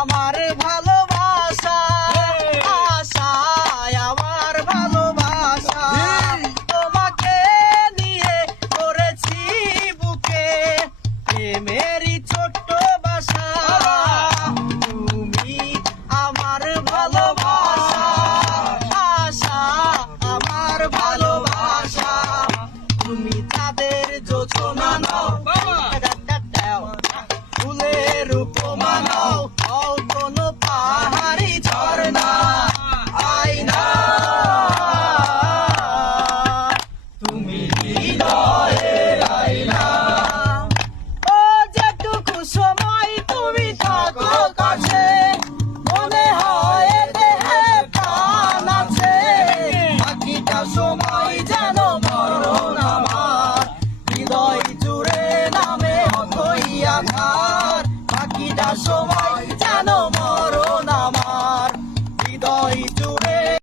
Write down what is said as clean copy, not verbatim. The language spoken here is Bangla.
আমার ভালোবাসা আশায় আমার ভালোবাসা তোমাকে নিয়ে করেছি বুকে প্রেমেরই ছোট্ট বাসা তুমি আমার ভালোবাসা আশা আমার ভালোবাসা তুমি তাদের যোজনা নাও ফুলের উপমা নাও